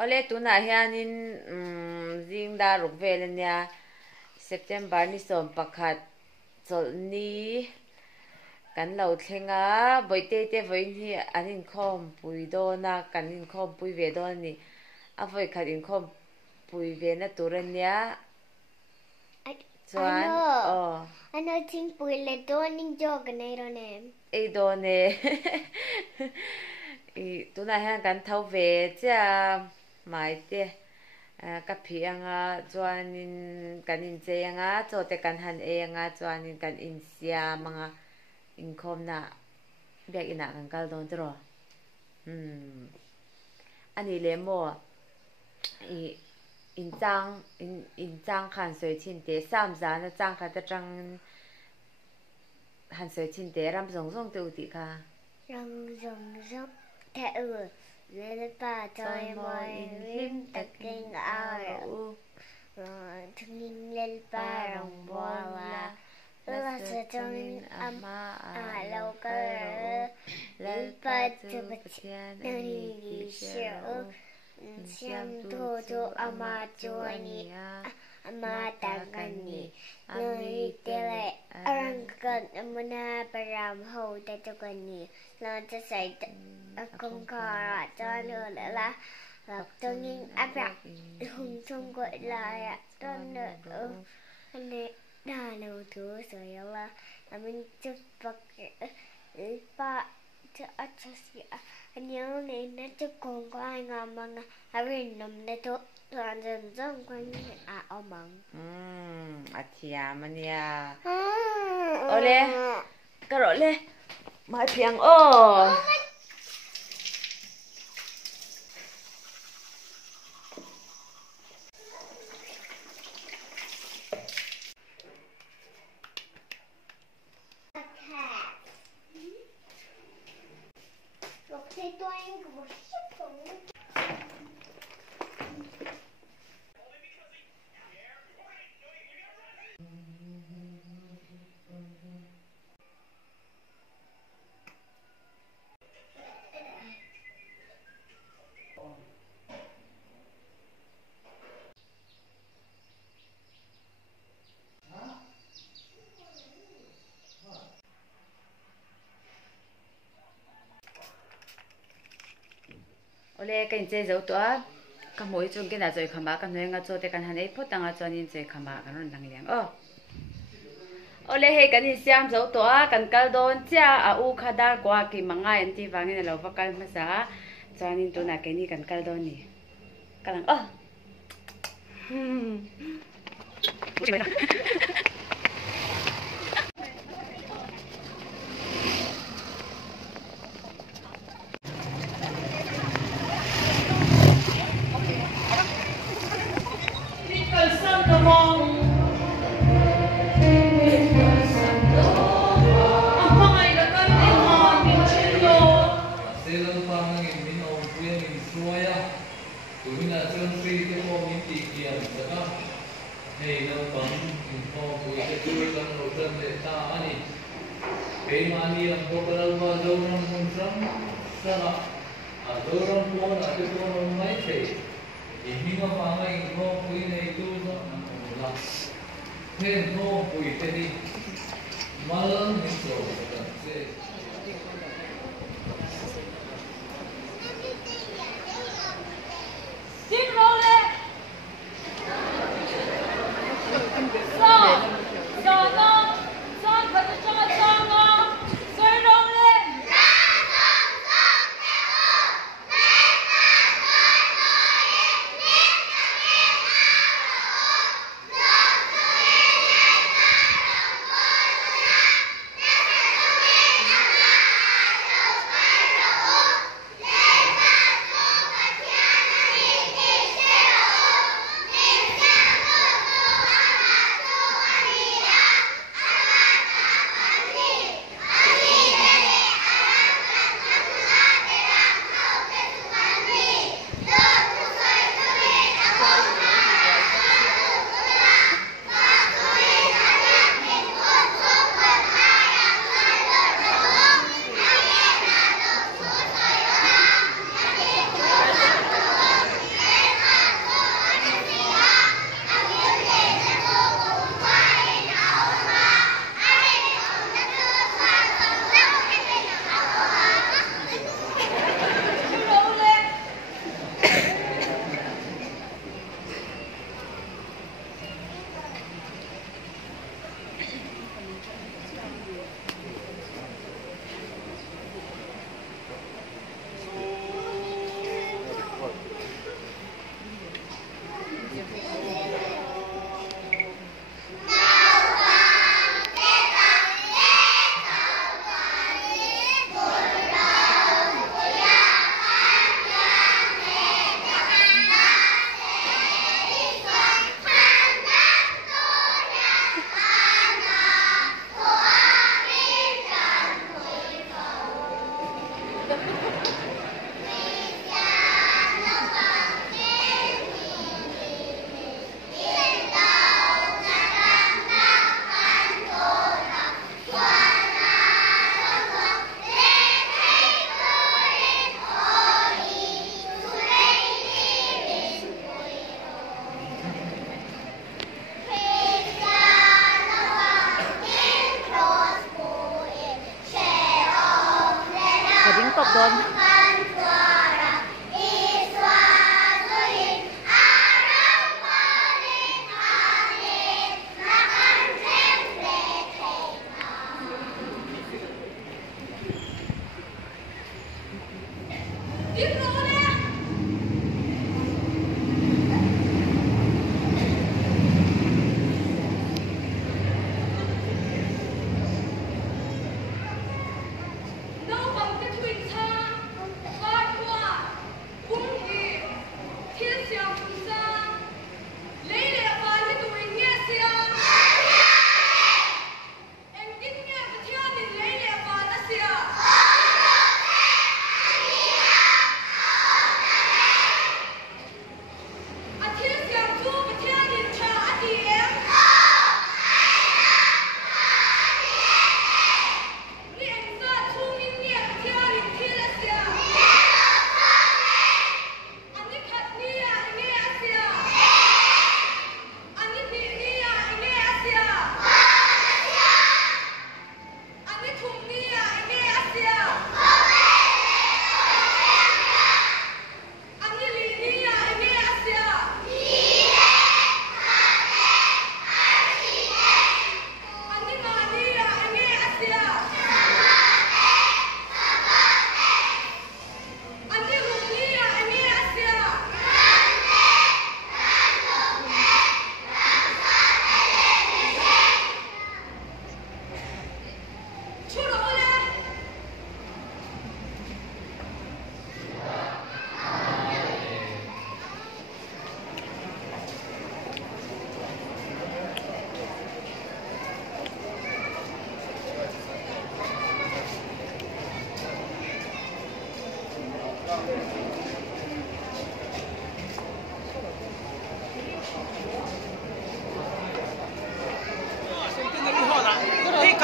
ole tuna hianin zingda rukvelania September ni som pakhat cholni kan lo thlenga boite te voin hi an Inkhawmpui dona kan Inkhawmpui ve don ni a voi khat Inkhawmpui ve na turania chuan ano ting pui le don ning jog nei ro ne ei done i tuna hian kan thau ve cha mai te ka phi anga chuanin kan in che anga chote kan han e anga chuanin kan in siam anga Inkhawmna biak ina kan kal don tro ani le mo i in chang khan soi chin te sam za na chang kha ta chang han soi chin te ram zong zong te uti kha rong rong te le pa toi moi lim ta king ao thing le pa rong bola la sa tong ama lo ka le pa tu batian ni shio siam tu ama chuani ama tagani noi tele arangkan amuna param ho ta tukani la ta sai akong kara ta lo la lak tongin abra hung song ko la ya ton ne da no tu so ya la amin tu pak pa ta achasi anyo ne na tu kong ko ai ngamanga arin nam ne to toàn dần dần quanh omang athia mania ole karole mai phiang o ole kan che zo to ka moi chung ke na choi khamba kan noi nga chote kan hanei photanga chonin choi khamba kan ron lang liang ole he kan ni siam zo to kan kal don cha a u khadar kwa ki manga en ti wangin lo vakal masa chonin tu na ke ni kan kal don ni kalang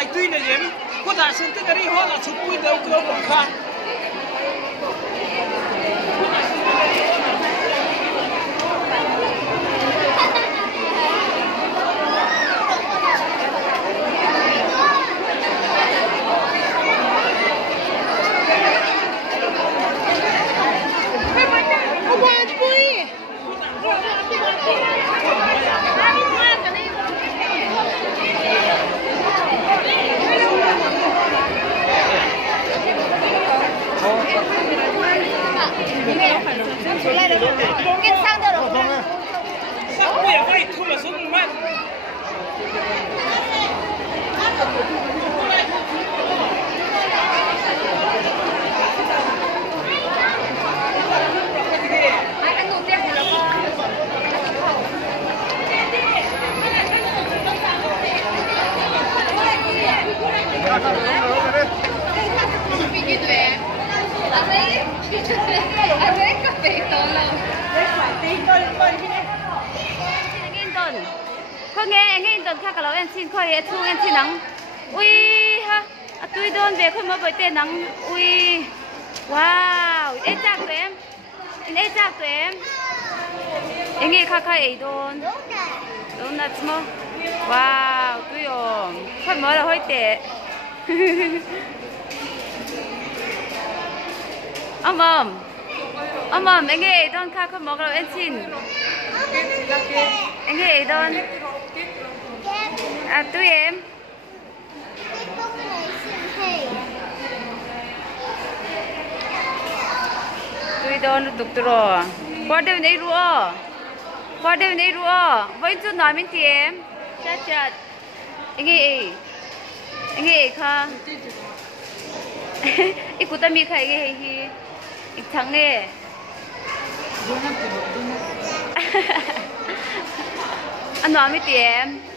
lại tuy này em có thể xin tức cái họ là chụp quy đầu cơ của khăn có nghe anh nghe đồn khác cả lâu em xin khơi em thu em xin nắng ui ha tôi đồn về không có bởi tên nắng ui wow em chắc tụi em chắc tụi em anh nghe khác ấy đồn đồn là chứ mà wow tôi ôm không mới là hơi tệ ông anh nghe đồn khác không có em xin anh nghe đồn à tụi em tụi đồn tục rồi qua đây này rùa với chút nói mình thì em chát anh nghe kha ít cú ta mi khai nghe hi ít thằng nghe anh nói mình thì em